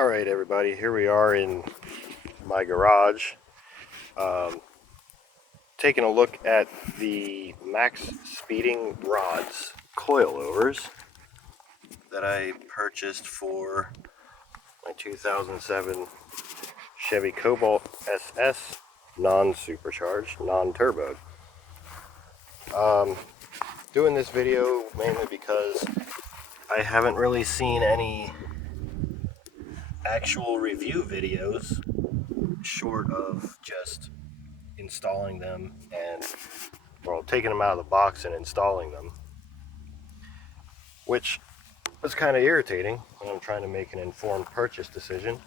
Alright everybody, here we are in my garage, taking a look at the MaxSpeedingRods coilovers that I purchased for my 2007 Chevy Cobalt SS non-supercharged, non-turboed. Doing this video mainly because I haven't really seen any actual review videos short of just installing them and, well, taking them out of the box and installing them, which was kind of irritating when I'm trying to make an informed purchase decision.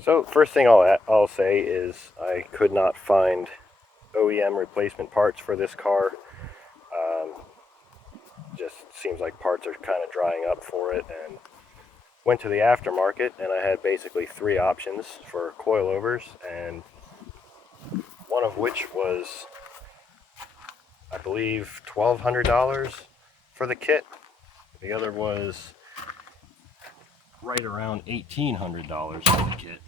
So first thing I'll say is I could not find OEM replacement parts for this car. Just seems like parts are kind of drying up for it, and went to the aftermarket and I had basically three options for coilovers, and one of which was, I believe, $1,200 for the kit. The other was right around $1,800 for the kit.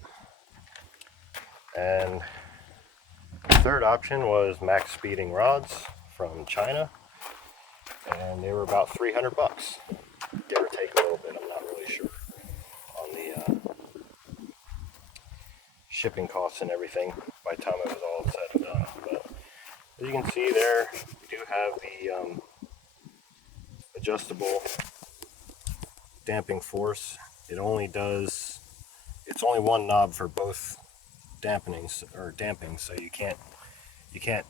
And the third option was MaxSpeedingRods from China, and they were about 300 bucks, give or take a little bit. I'm not really sure on the shipping costs and everything by the time it was all said and done. But as you can see there, we do have the adjustable damping force. It's only one knob for both dampenings or damping, so you can't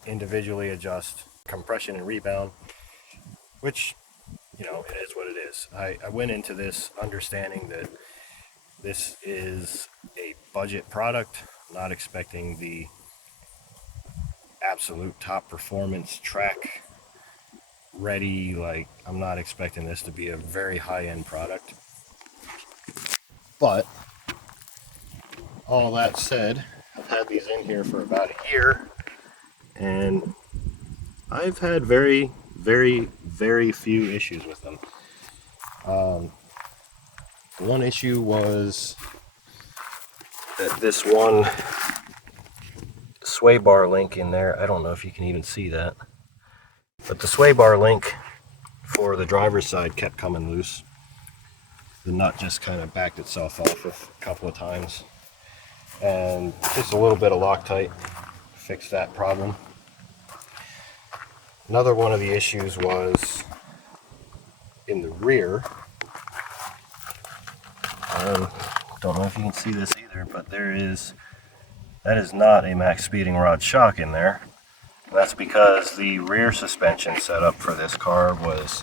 individually adjust compression and rebound, which, you know, it is what it is. I went into this understanding that this is a budget product, not expecting the absolute top performance track ready. Like, I'm not expecting this to be a very high-end product. But all that said, I've had these in here for about a year, and I've had very, very, very few issues with them. One issue was that this one sway bar link in there, I don't know if you can even see that, but the sway bar link for the driver's side kept coming loose. The nut just kind of backed itself off a couple of times, and just a little bit of Loctite fixed that problem. Another one of the issues was in the rear. Don't know if you can see this either, but that is not a MaxSpeedingRod shock in there. That's because the rear suspension setup for this car was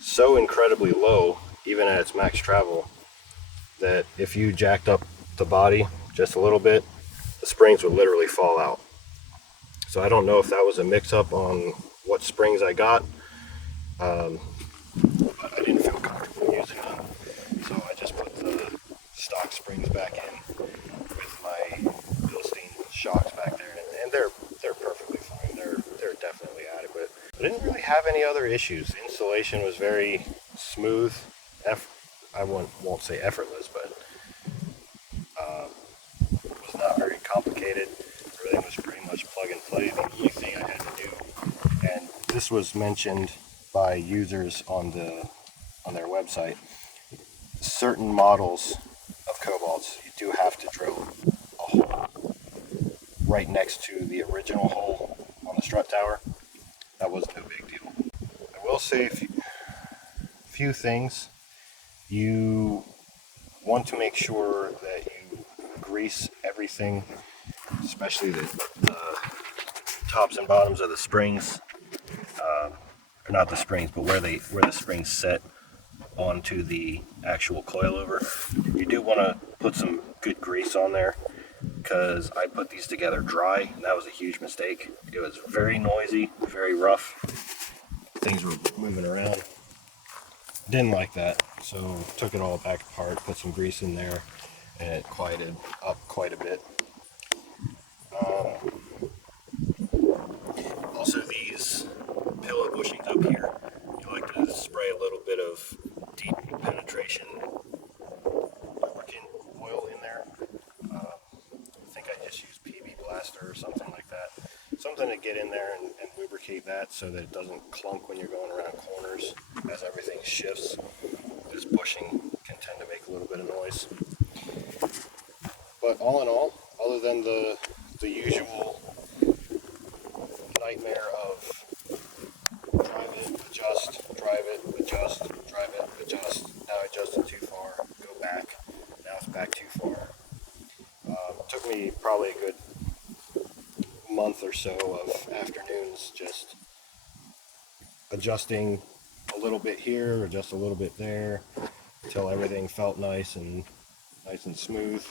so incredibly low, even at its max travel, that if you jacked up the body just a little bit, the springs would literally fall out. So I don't know if that was a mix-up on what springs I got, but I didn't feel comfortable using them, so I just put the stock springs back in with my Bilstein shocks back there, and they're perfectly fine. They're definitely adequate. I didn't really have any other issues. Installation was very smooth. I won't say effortless, but it was not very complicated. Everything was pretty much plug and play. The only thing I had to do, and this was mentioned by users on their website, certain models of Cobalts, you do have to drill a hole right next to the original hole on the strut tower. That was no big deal. I will say a few things. You want to make sure that you grease everything, especially the tops and bottoms of the springs, or not the springs, but where the springs set onto the actual coilover. You do want to put some good grease on there, because I put these together dry, and that was a huge mistake. It was very noisy, very rough. Things were moving around. Didn't like that, so took it all back apart, put some grease in there, and it quieted up quite a bit. Also, these pillow bushings up here, you like to spray a little bit of deep penetration lubricant oil in something to get in there and lubricate that so that it doesn't clunk when you're going around corners as everything shifts. This bushing can tend to make a little bit of noise. But all in all, other than the usual nightmare of drive it, adjust, drive it, adjust, drive it, adjust, now I adjusted too far, go back, now it's back too far. It took me probably a good month or so of afternoons just adjusting a little bit here, adjust a little bit there, until everything felt nice and smooth.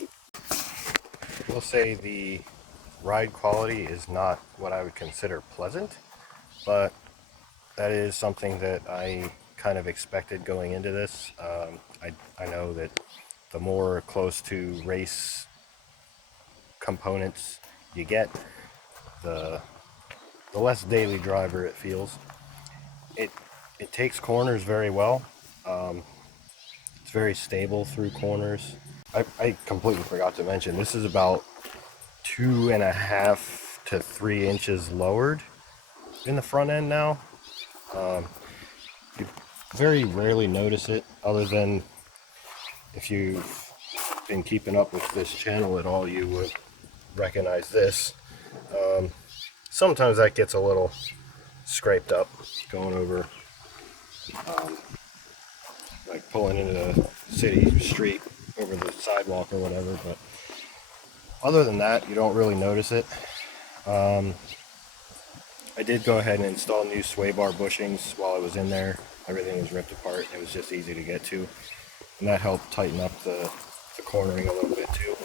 We'll say the ride quality is not what I would consider pleasant, but that is something that I kind of expected going into this. I know that the more close to race components you get, the less daily driver it feels. It takes corners very well. It's very stable through corners. I completely forgot to mention, this is about 2.5 to 3 inches lowered in the front end now. You very rarely notice it, other than if you've been keeping up with this channel at all, you would recognize this. Sometimes that gets a little scraped up going over, like pulling into the city street over the sidewalk or whatever, but other than that, you don't really notice it. I did go ahead and install new sway bar bushings while I was in there. Everything was ripped apart. It was just easy to get to, and that helped tighten up the cornering a little bit too.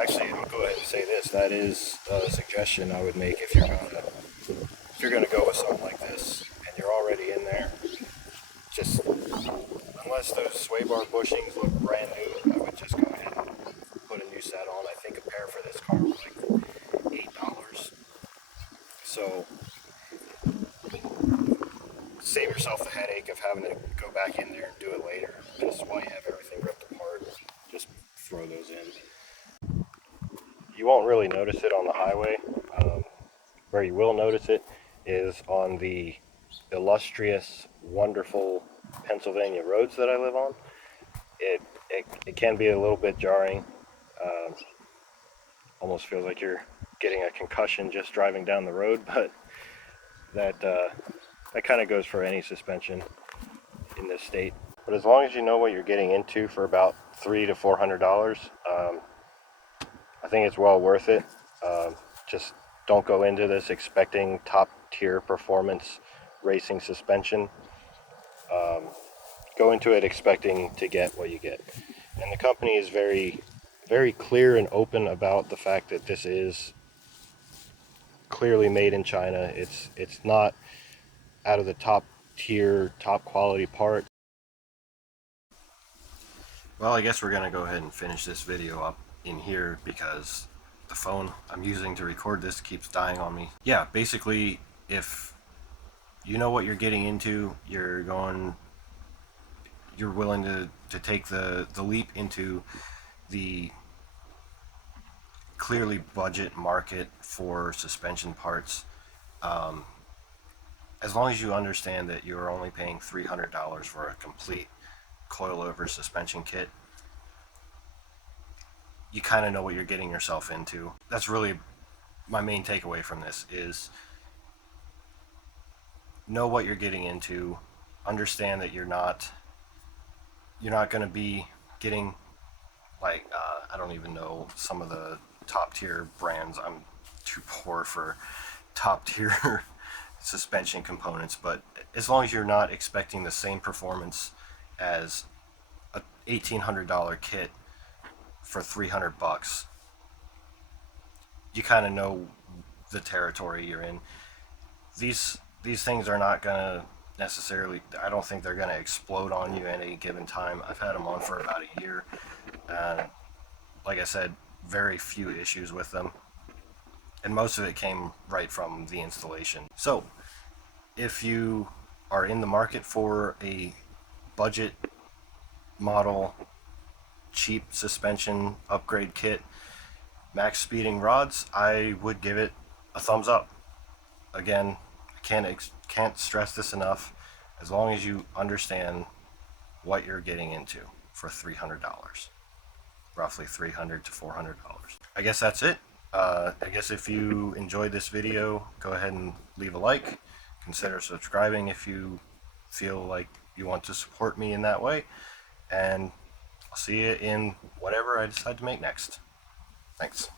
Actually, I'll go ahead and say this. That is a suggestion I would make if you're gonna go with something like this and you're already in there. Just unless those sway bar bushings look brand new, I would just go ahead and put a new set on. I think a pair for this car was like $8. So save yourself the headache of having to go back in there and do it later. That's why you have everything ripped apart. Just throw those in. You won't really notice it on the highway. Where you will notice it is on the illustrious, wonderful Pennsylvania roads that I live on. It can be a little bit jarring. Almost feels like you're getting a concussion just driving down the road, but that kind of goes for any suspension in this state. But as long as you know what you're getting into for about $300 to $400, I think it's well worth it. Just don't go into this expecting top tier performance racing suspension. Go into it expecting to get what you get. And the company is very, very clear and open about the fact that this is clearly made in China. It's not out of the top tier, top quality part. Well, I guess we're gonna go ahead and finish this video up in here because the phone I'm using to record this keeps dying on me. Yeah, basically, if you know what you're getting into, you're willing to take the leap into the clearly budget market for suspension parts. As long as you understand that you're only paying $300 for a complete coilover suspension kit, you kind of know what you're getting yourself into. That's really my main takeaway from this, is know what you're getting into, understand that you're not going to be getting like I don't even know some of the top tier brands. I'm too poor for top tier suspension components, but as long as you're not expecting the same performance as a $1,800 kit for $300, you kind of know the territory you're in. These things are not gonna necessarily, I don't think they're gonna explode on you at any given time. I've had them on for about a year, and like I said, very few issues with them, and most of it came right from the installation. So if you are in the market for a budget model cheap suspension upgrade kit, Max Speeding Rods, I would give it a thumbs up. Again, I can't stress this enough. As long as you understand what you're getting into for $300, roughly $300 to $400. I guess that's it. I guess if you enjoyed this video, go ahead and leave a like. Consider subscribing if you feel like you want to support me in that way. And I'll see you in whatever I decide to make next. Thanks.